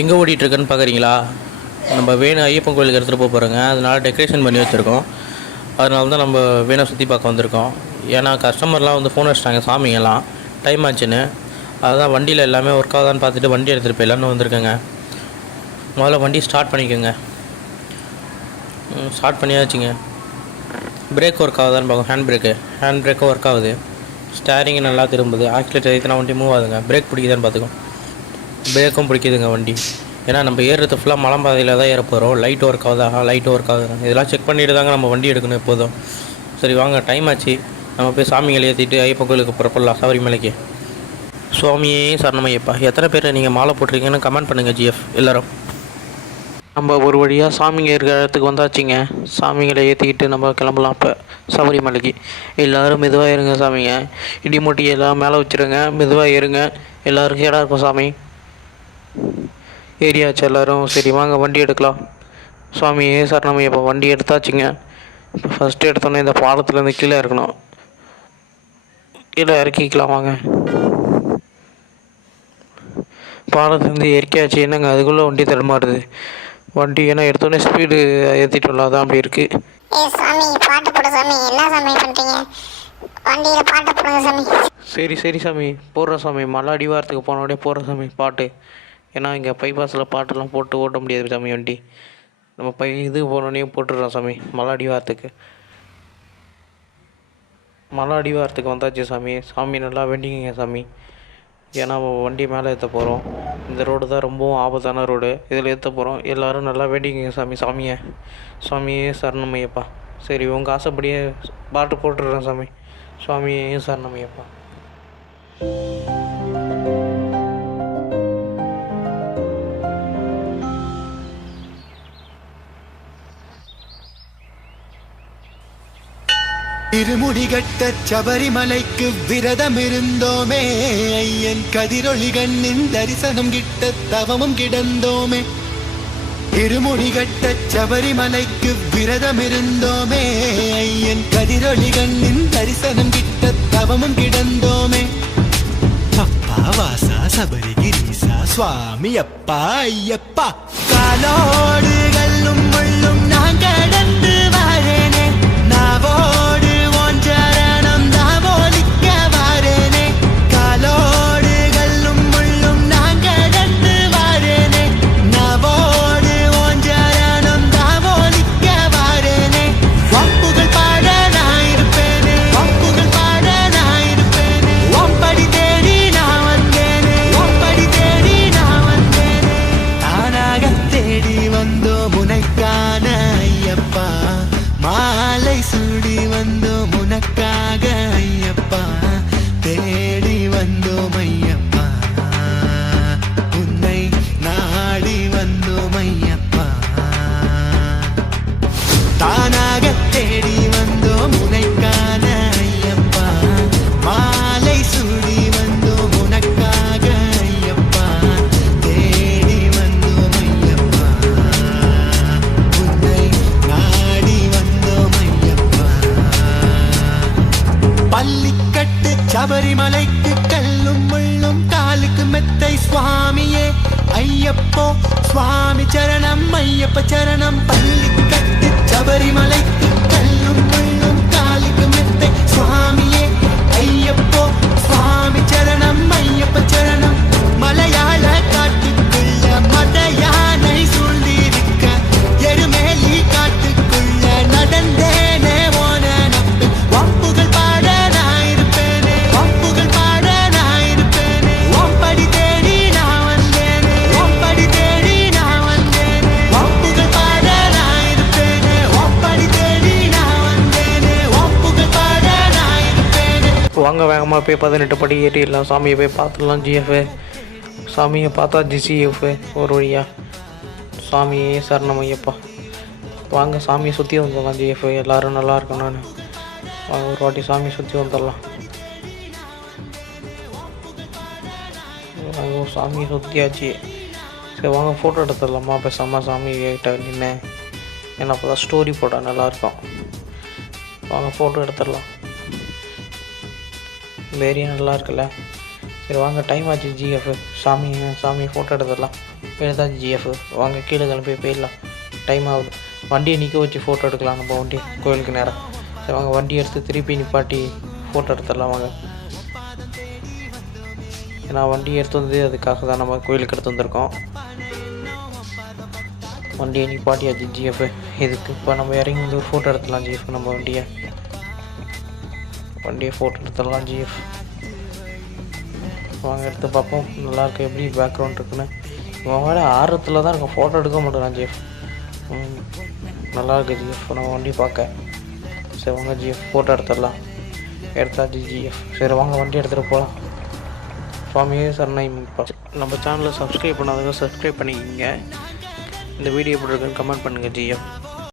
எங்கே ஓடிட்டுருக்குன்னு பார்க்குறீங்களா? நம்ம வேணு ஐயப்பன் கோயிலுக்கு எடுத்துகிட்டு போகிறோங்க. அதனால் டெக்கரேஷன் பண்ணி வச்சுருக்கோம். அதனால தான் நம்ம வேணை சுற்றி பார்க்க வந்திருக்கோம். ஏன்னா கஸ்டமர்லாம் வந்து ஃபோன் அடிச்சிட்டாங்க சாமிங்கெல்லாம் டைம் ஆச்சுன்னு. அதுதான் வண்டியில் எல்லாமே ஒர்க் ஆகுதான்னு பார்த்துட்டு வண்டி எடுத்துகிட்டு போயிடலான்னு வந்திருக்கேங்க. முதல்ல வண்டி ஸ்டார்ட் பண்ணிக்கோங்க. ஸ்டார்ட் பண்ணியாச்சுங்க. பிரேக் ஒர்க் ஆகுதான்னு பார்க்கும். ஹேண்ட் பிரேக்கும் ஒர்க் ஆகுது. ஸ்டேரிங்கு நல்லா திரும்புது. ஆக்சிலேட்டர் எத்தனை வண்டி மூவ் ஆகுதுங்க. பிரேக் பிடிக்குதான்னு பார்த்துக்கோம். பிரேக்கும் பிடிக்குதுங்க வண்டி. ஏன்னா நம்ம ஏறுறது ஃபுல்லாக மலைப்பாதையில் தான் ஏற போகிறோம். லைட் ஒர்க் ஆகுதா? லைட் ஒர்க் ஆகுது. இதெல்லாம் செக் பண்ணிட்டு தாங்க நம்ம வண்டி எடுக்கணும் எப்போதும். சரி வாங்க, டைம் ஆச்சு. நம்ம போய் சாமிகளை ஏற்றிட்டு ஐயப்பன் கோயிலுக்கு புறப்படலாம். சபரிமலைக்கு. சுவாமியே சரணமையப்பா. எத்தனை பேர் நீங்கள் மாலை போட்டிருக்கீங்கன்னு கமெண்ட் பண்ணுங்கள் ஜிஎஃப் எல்லோரும். நம்ம ஒரு வழியாக சாமிங்க இருக்கிற இடத்துக்கு வந்தாச்சுங்க. சாமிகளை ஏற்றிக்கிட்டு நம்ம கிளம்பலாம் இப்போ சபரிமலைக்கு. எல்லோரும் மெதுவாக இருங்க சாமிங்க. இடிமூட்டி எல்லாம் மேலே வச்சுருங்க. மெதுவாக ஏறுங்க. எல்லோருக்கும் இடம் இருக்கும் சாமி. ஏரியாச்சு எல்லோரும். சரி வாங்க வண்டி எடுக்கலாம். சுவாமியே சரணமையப்பா. வண்டி எடுத்தாச்சுங்க. இப்போ ஃபஸ்ட்டு எடுத்தோன்னே இந்த பாலத்துலேருந்து கீழே இருக்கணும். கீழே இறக்கிக்கலாம் வாங்க. பாலத்துலேருந்து இறக்கியாச்சு. என்னங்க அதுக்குள்ளே வண்டி தடுமாறுது. வண்டி ஏன்னா எடுத்தோடனே ஸ்பீடு ஏற்றிட்டு வரலாம். அதான் அப்படி இருக்குது. சரி சாமி போடுறேன் சாமி. மலை அடிவாரத்துக்கு போனோடனே போடுறேன் சாமி பாட்டு. ஏன்னா இங்கே பைபாஸில் பாட்டெல்லாம் போட்டு ஓட்ட முடியாது சாமி வண்டி. நம்ம இதுக்கு போனோடனே போட்டுடுறோம் சாமி. மலை அடிவாரத்துக்கு வந்தாச்சு சாமி. சாமி நல்லா வேண்டிங்க சாமி. ஏன்னா வண்டி மேலே ஏற்ற போகிறோம். இந்த ரோடு தான் ரொம்பவும் ஆபத்தான ரோடு. இதில் ஏற்ற போகிறோம். எல்லோரும் நல்லா வேண்டிங்க சாமி. சுவாமியே சரணமையப்பா. சரி உங்கள் ஆசைப்படியே பாட்டு போட்டுடுறேன் சாமி. சுவாமியே சரணமையப்பா. இருமுடிகட்ட சபரிமலைக்கு விரதம் இருந்தோமே. ஐயன் கதிரொளி கண்ணின் தரிசனம் கிட்ட தவமும் கிடந்தோமே. இருமுடிகட்ட சபரிமலைக்கு விரதம் இருந்தோமே. ஐயன் கதிரொளி கண்ணின் தரிசனம் கிட்ட தவமும் கிடந்தோமே. அப்பா வாசா சபரிகிரீசா சுவாமி அப்பா ஐயப்பா. காலோடு கல்லும் முள்ளும் நான் கடந்து வரேனே. நாவோடு சரணம் தாவோலிக்க வாரேனே. காலோடு கல்லும் முள்ளும் நான் கடந்து வாரேனே. நாவோடு சரணம் தாவோலிக்க வாரேனே. வம்புகள் பாட நான் இருப்பேனே. ஒம்படி தேடி நான் வந்தேனே. தானாக தேடி வந்தோம் உனைக்கான ஐயப்பா. மாலை சூடி வந்தோம் உனக்காக ஐயப்பா. தேடி வந்தோம் ஐயப்பா. உன்னை நாடி வந்தோம் ஐயப்பா. தானாக தேடி வந்தோம் உனைக்கான ஐயப்பா. மாலை சூடி வந்தோம் உனக்காக ஐயப்பா. தேடி வந்தோம் ஐயப்பா. உன்னை நாடி வந்தோம் ஐயப்பா. பள்ளிக்கட்டு சபரிமலைக்கு கல்லும் முள்ளும் காலுக்கு மெத்தை சுவாமியே ஐயப்போ. சுவாமி சரணம் ஐயப்ப சரணம். பள்ளிக்கட்டு சபரிமலைக்கு கல்லும் முள்ளும் காலுக்கு மெத்தை சுவாமியே ஐயப்போ. சுவாமி சரணம் ஐயப்ப சரணம். மலையாள காட்டுக்குள்ள மத யானை சூழ்ந்திருக்க. எருமேலி காட்டுக்குள்ள நடந்தேனே ஓன நம்பு. வம்புகள் பாட நான் இருப்பேனே. ஒம்படி தேடி நான் வந்தேனே. வம்புகள் பாட நான் இருப்பேனே. ஒம்படி தேடி நான் வந்தேனே. வம்புகள் பாட நான் இருப்பேனே. வாங்க வேகமாக போய் 18 படி ஏறிடலாம். சாமியை போய் பார்த்துடலாம் ஜிஎஃப். சாமியை பார்த்தா ஜிசிஎஃப் ஒரு வழியாக. சாமியே சரணமையப்பா. வாங்க சாமியை சுற்றி வந்துடலாம் ஜிஎஃப். எல்லோரும் நல்லா இருக்கும். நான் வாங்க ஒரு வாட்டி சாமியை சுற்றி வந்துடலாம். வாங்க சாமியை சுற்றியாச்சு. சரி வாங்க ஃபோட்டோ எடுத்துடலாமா? பேசாமல் சாமி கிட்ட நின்று. ஏன்னா அப்போ தான் ஸ்டோரி போட்டால் நல்லாயிருக்கும். வாங்க ஃபோட்டோ எடுத்துடலாம். இந்த ஏரியா நல்லா இருக்குல்ல. சரி வாங்க டைம் ஆச்சு ஜிஎஃப். சாமி ஃபோட்டோ எடுத்துடலாம். எடுத்தாச்சு ஜிஎஃப். வாங்க கீழே கிளம்பி போயிடலாம், டைம் ஆகுது. வண்டியை நிற்க வச்சு ஃபோட்டோ எடுக்கலாம் நம்ம வண்டி கோயிலுக்கு நேரம். சரி வாங்க வண்டி எடுத்து திருப்பி நிப்பாட்டி ஃபோட்டோ எடுத்துடலாம் வாங்க. ஏன்னா வண்டி எடுத்து வந்து அதுக்காக தான் நம்ம கோயிலுக்கு எடுத்து வந்திருக்கோம். வண்டியை நிப்பாட்டியாச்சு ஜிஎஃப். இதுக்கு இப்போ நம்ம இறங்கி வந்து ஒரு ஃபோட்டோ எடுத்துடலாம் ஜிஎஃப். நம்ம வண்டியை ஃபோட்டோ எடுத்துடலாம் ஜிஎஃப். வாங்க எடுத்து பார்ப்போம் நல்லாயிருக்கு எப்படி பேக்ரவுண்ட் இருக்குன்னு. இவன் வேறு ஆர்வத்தில் தான் இருக்கும், ஃபோட்டோ எடுக்க மாட்டேறான் ஜிஎஃப். நல்லாயிருக்கு ஜிஎஃப் நம்ம வண்டி பார்க்க. சரி வாங்க ஜிஎஃப் ஃபோட்டோ எடுத்துடலாம். எடுத்தாச்சு ஜிஎஃப். சரி வாங்க வண்டி எடுத்துகிட்டு போகலாம். சுவாமியே சரணம். நம்ம சேனலை சப்ஸ்கிரைப் பண்ணாதவங்க சப்ஸ்கிரைப் பண்ணிக்கிங்க. இந்த வீடியோ எப்படி இருக்குன்னு கமெண்ட் பண்ணுங்கள் ஜிஎஃப்.